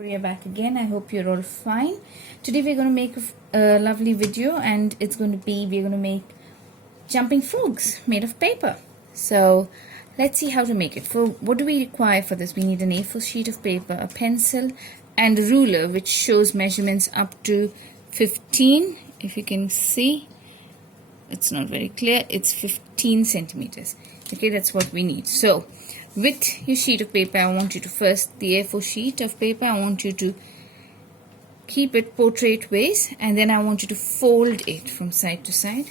We are back again. I hope you're all fine. Today we're going to make a lovely video, and we're going to make jumping frogs made of paper. So let's see how to make it. For what do we require for this? We need an A4 sheet of paper, a pencil, and a ruler which shows measurements up to 15. If you can see, it's not very clear. It's 15 centimeters. Okay, that's what we need. So with your sheet of paper, I want you to first, the A4 sheet of paper, I want you to keep it portrait ways, and then I want you to fold it from side to side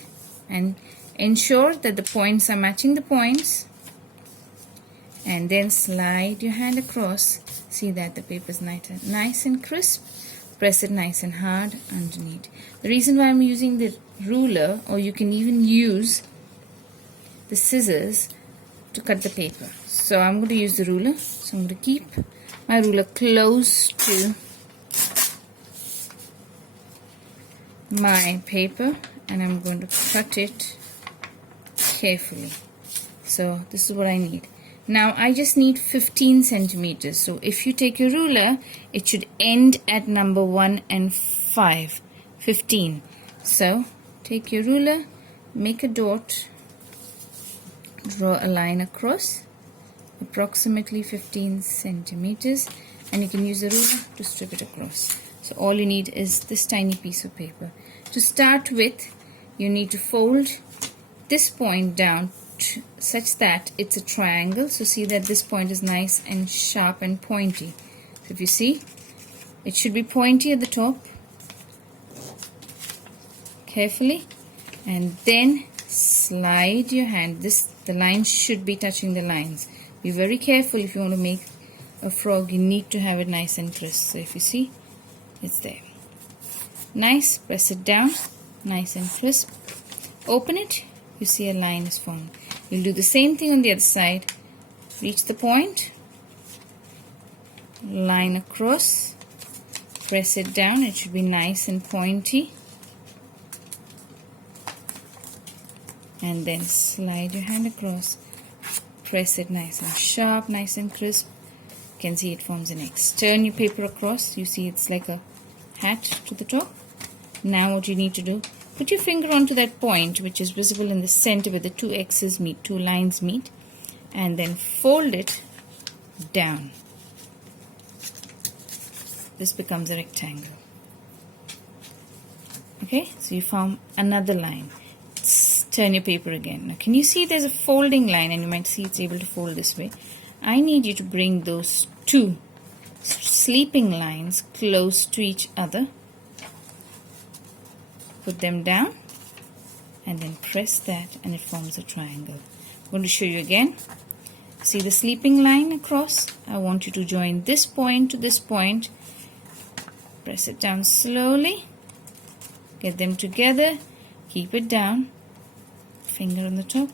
and ensure that the points are matching the points, and then slide your hand across. See that the paper is nice and crisp. Press it nice and hard underneath. The reason why I'm using the ruler, or you can even use the scissors to cut the paper. So I'm going to use the ruler. So I'm going to keep my ruler close to my paper, and I'm going to cut it carefully. So this is what I need. Now I just need 15 centimeters. So if you take your ruler, it should end at number 1 and 5. 15. So take your ruler, make a dot, draw a line across approximately 15 centimeters, and you can use the ruler to strip it across. So all you need is this tiny piece of paper. To start with, you need to fold this point down such that it's a triangle. So see that this point is nice and sharp and pointy. So if you see, it should be pointy at the top, carefully, and then slide your hand. The lines should be touching the lines. Be very careful. If you want to make a frog, you need to have it nice and crisp. So if you see, it's there. Nice. Press it down, nice and crisp. Open it. You see a line is formed. We'll do the same thing on the other side. Reach the point, line across, press it down. It should be nice and pointy, and then slide your hand across. Press it nice and sharp, nice and crisp. You can see it forms an X. Turn your paper across. You see it's like a hat to the top. Now what you need to do, put your finger onto that point which is visible in the center where the two X's meet, two lines meet, and then fold it down. This becomes a rectangle. Okay, so you form another line. Turn your paper again. Now can you see there's a folding line, and you might see it's able to fold this way. I need you to bring those two sleeping lines close to each other. Put them down and then press that, and it forms a triangle. I'm going to show you again. See the sleeping line across? I want you to join this point to this point. Press it down slowly. Get them together. Keep it down. Finger on the top.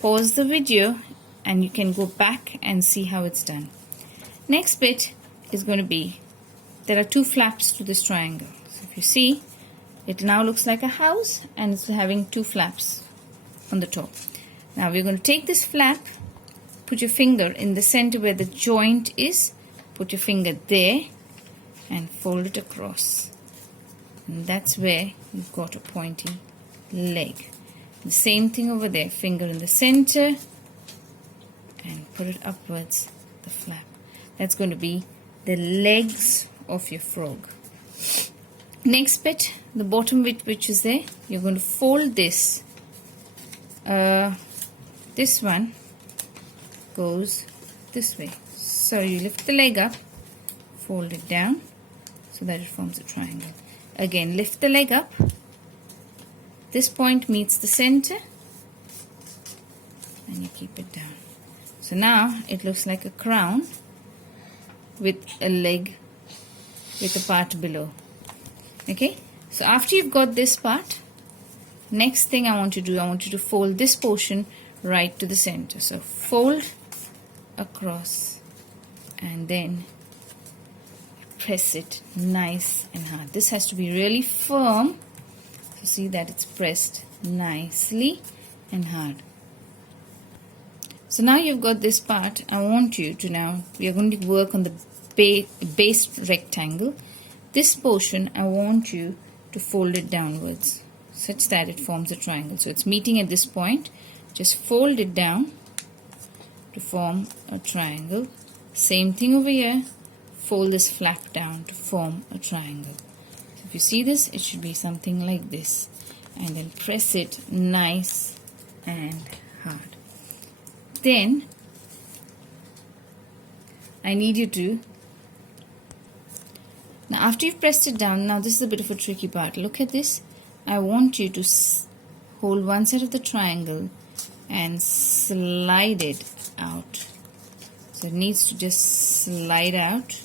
Pause the video and you can go back and see how it's done. Next bit is going to be, there are two flaps to this triangle. So if you see, it now looks like a house, and it's having two flaps on the top. Now we're going to take this flap, put your finger in the center where the joint is, put your finger there and fold it across. And that's where you've got a pointy leg. The same thing over there, finger in the center and put it upwards, the flap. That's going to be the legs of your frog. Next bit, the bottom bit which is there, you're going to fold this. This one goes this way. So you lift the leg up, fold it down so that it forms a triangle. Again, lift the leg up. This point meets the center, and you keep it down. So now it looks like a crown with a leg with a part below. Okay, so after you've got this part, next thing I want you to do, I want you to fold this portion right to the center. So fold across and then press it nice and hard. This has to be really firm. So see that it's pressed nicely and hard. So now you've got this part. I want you to now, we are going to work on the base rectangle. This portion I want you to fold it downwards such that it forms a triangle. So it's meeting at this point. Just fold it down to form a triangle. Same thing over here. Fold this flap down to form a triangle. So if you see this, it should be something like this. And then press it nice and hard. Then I need you to, now after you've pressed it down, now this is a bit of a tricky part. Look at this. I want you to hold one side of the triangle and slide it out. So it needs to just slide out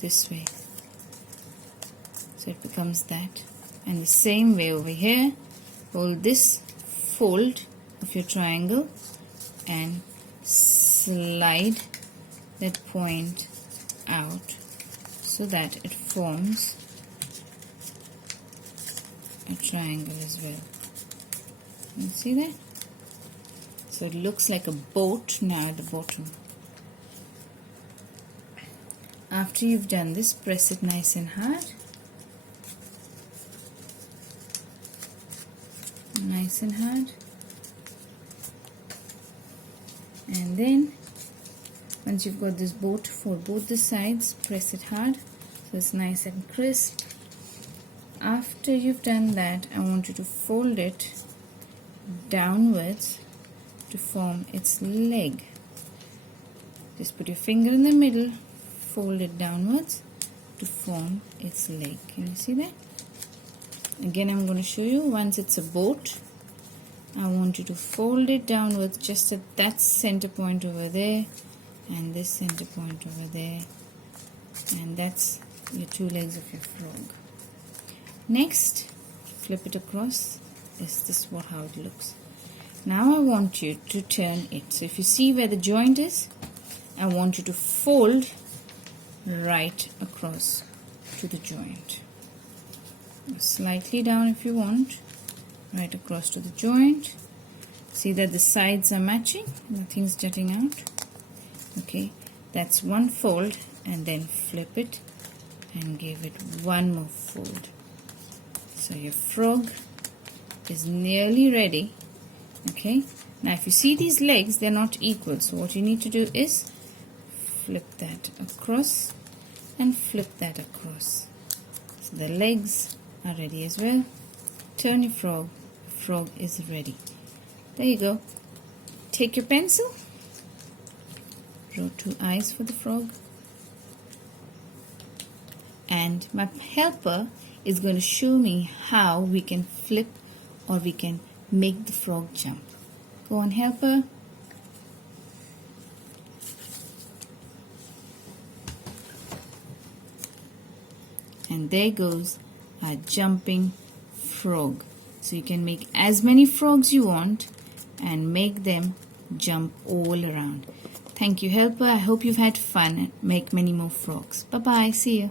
this way. So it becomes that. And the same way over here, hold this fold of your triangle and slide that point out so that it forms a triangle as well. You see that? So it looks like a boat now at the bottom. After you've done this, press it nice and hard. Nice and hard. And then once you've got this boat for both the sides, press it hard so it's nice and crisp. After you've done that, I want you to fold it downwards to form its leg. Just put your finger in the middle, fold it downwards to form its leg. Can you see that? Again, I'm going to show you. Once it's a boat, I want you to fold it downwards just at that center point over there and this center point over there, and that's your two legs of your frog. Next, flip it across. This is how it looks. Now I want you to turn it. So if you see where the joint is, I want you to fold right across to the joint. Slightly down if you want, right across to the joint. See that the sides are matching, nothing's jutting out. Okay, that's one fold, and then flip it and give it one more fold. So your frog is nearly ready. Okay, now if you see these legs, they're not equal, so what you need to do is flip that across and flip that across. So the legs are ready as well. Turn your frog. The frog is ready. There you go. Take your pencil. Draw two eyes for the frog. And my helper is going to show me how we can flip or we can make the frog jump. Go on, helper. And there goes our jumping frog. So you can make as many frogs you want and make them jump all around. Thank you, helper. I hope you've had fun and make many more frogs. Bye-bye. See you.